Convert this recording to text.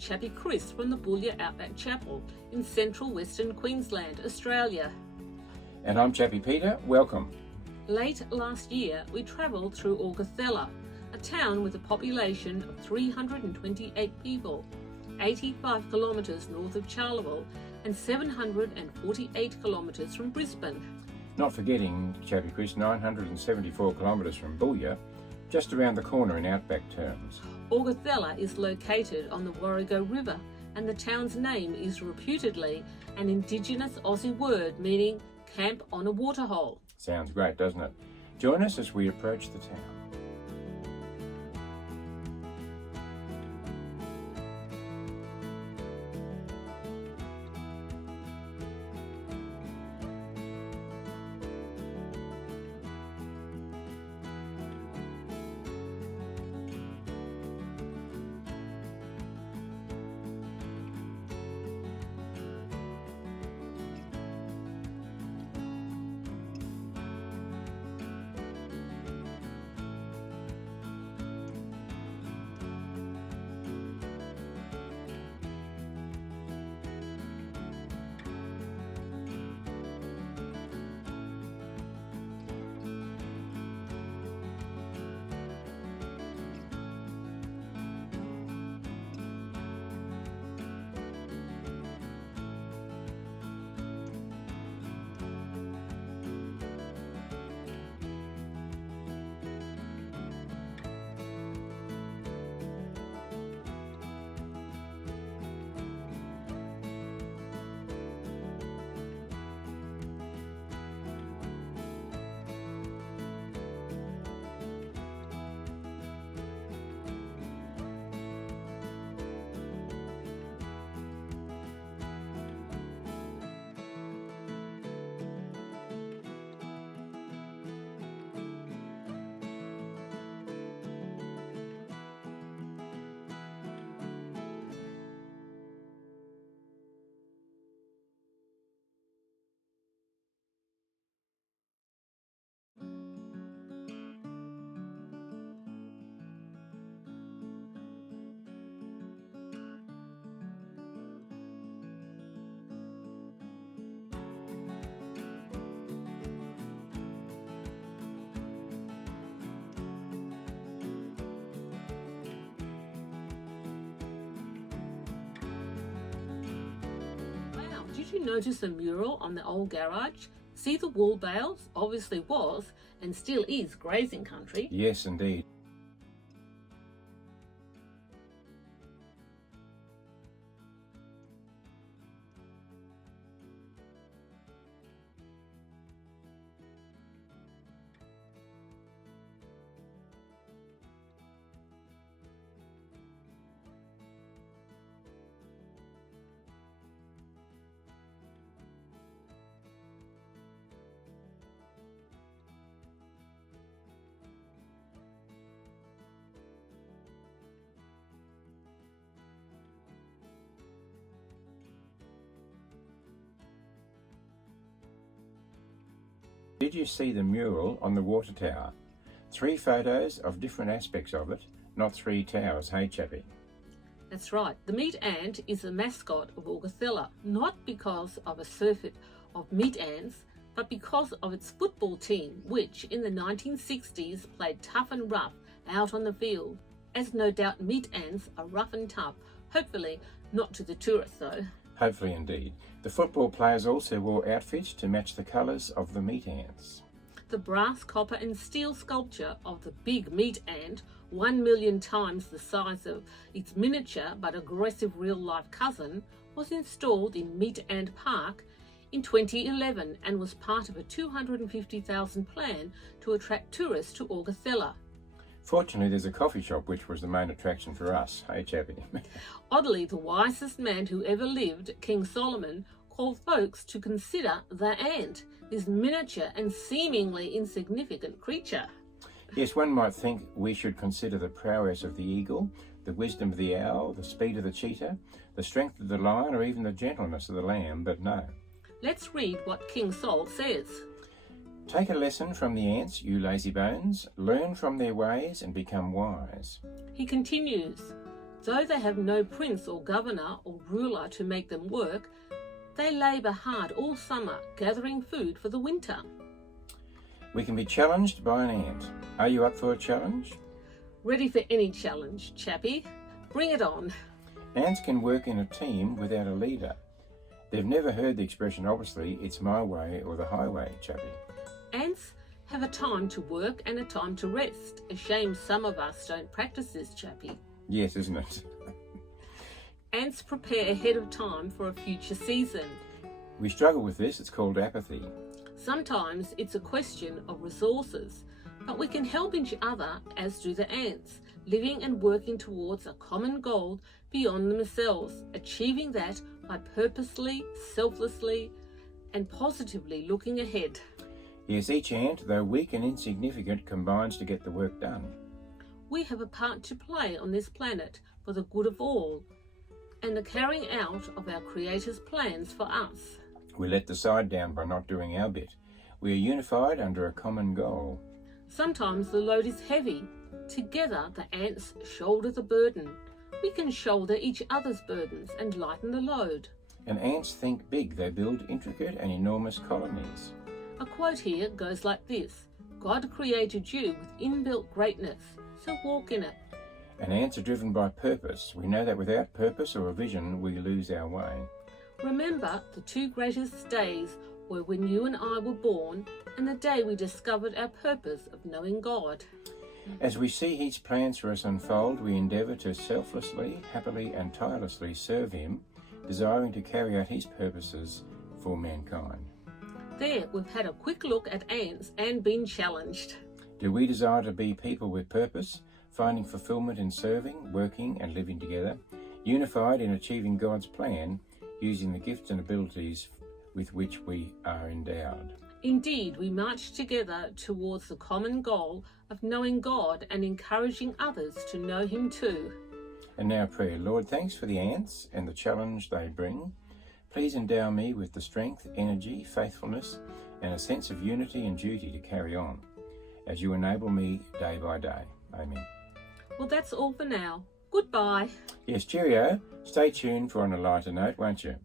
Chappie Chris from the Boulia Outback Chapel in central Western Queensland, Australia. And I'm Chappie Peter, welcome. Late last year, we travelled through Augathella, a town with a population of 328 people, 85 kilometres north of Charleville and 748 kilometres from Brisbane. Not forgetting, Chappie Chris, 974 kilometres from Boulia, just around the corner in outback terms. Augathella is located on the Warrego River, and the town's name is reputedly an Indigenous Aussie word meaning camp on a waterhole. Sounds great, doesn't it? Join us as we approach the town. Did you notice the mural on the old garage? See the wool bales? Obviously was, and still is, grazing country. Yes, indeed. Did you see the mural on the water tower? 3 photos of different aspects of it, not 3 towers, hey Chappie? That's right. The meat ant is the mascot of Augathella, not because of a surfeit of meat ants, but because of its football team, which in the 1960s played tough and rough out on the field, as no doubt meat ants are rough and tough, hopefully not to the tourists though. Hopefully indeed. The football players also wore outfits to match the colours of the meat ants. The brass, copper and steel sculpture of the big meat ant, 1 million times the size of its miniature but aggressive real-life cousin, was installed in Meat Ant Park in 2011 and was part of a $250,000 plan to attract tourists to Augathella. Fortunately, there's a coffee shop which was the main attraction for us, hey Chappie? Oddly, the wisest man who ever lived, King Solomon, called folks to consider the ant, this miniature and seemingly insignificant creature. Yes, one might think we should consider the prowess of the eagle, the wisdom of the owl, the speed of the cheetah, the strength of the lion, or even the gentleness of the lamb, but no. Let's read what King Sol says. Take a lesson from the ants, you lazy bones. Learn from their ways and become wise. He continues, Though they have no prince or governor or ruler to make them work, they labour hard all summer, gathering food for the winter. We can be challenged by an ant. Are you up for a challenge? Ready for any challenge, Chappie. Bring it on. Ants can work in a team without a leader. They've never heard the expression, obviously, it's my way or the highway, Chappie. Ants have a time to work and a time to rest. A shame some of us don't practice this, Chappie. Yes, isn't it? Ants prepare ahead of time for a future season. We struggle with this, it's called apathy. Sometimes it's a question of resources, but we can help each other as do the ants, living and working towards a common goal beyond themselves, achieving that by purposely, selflessly, and positively looking ahead. Yes, each ant, though weak and insignificant, combines to get the work done. We have a part to play on this planet for the good of all and the carrying out of our Creator's plans for us. We let the side down by not doing our bit. We are unified under a common goal. Sometimes the load is heavy. Together the ants shoulder the burden. We can shoulder each other's burdens and lighten the load. And ants think big. They build intricate and enormous colonies. A quote here goes like this: God created you with inbuilt greatness, so walk in it. And ants are driven by purpose. We know that without purpose or a vision, we lose our way. Remember, the two greatest days were when you and I were born and the day we discovered our purpose of knowing God. As we see His plans for us unfold, we endeavour to selflessly, happily and tirelessly serve Him, desiring to carry out His purposes for mankind. There, we've had a quick look at ants and been challenged. Do we desire to be people with purpose, finding fulfilment in serving, working and living together, unified in achieving God's plan, using the gifts and abilities with which we are endowed? Indeed, we march together towards the common goal of knowing God and encouraging others to know Him too. And now prayer. Lord, thanks for the ants and the challenge they bring. Please endow me with the strength, energy, faithfulness and a sense of unity and duty to carry on as you enable me day by day. Amen. Well, that's all for now. Goodbye. Yes, cheerio. Stay tuned for On a Lighter Note, won't you?